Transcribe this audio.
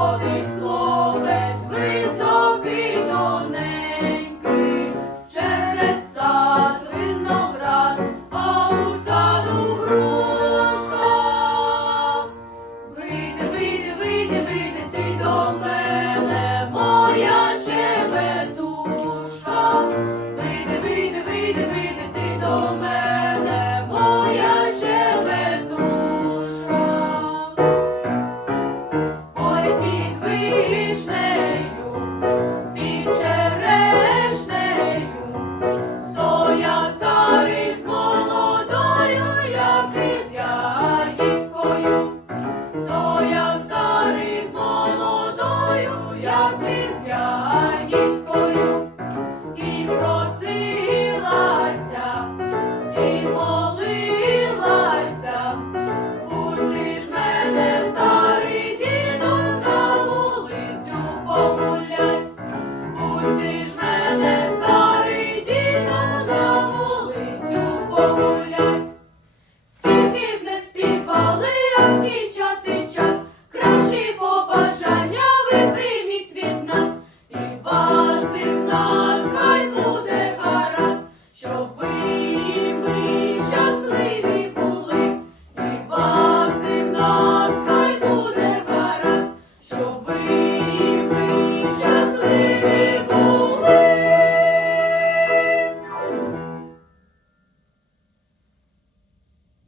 Holy Spirit. always there.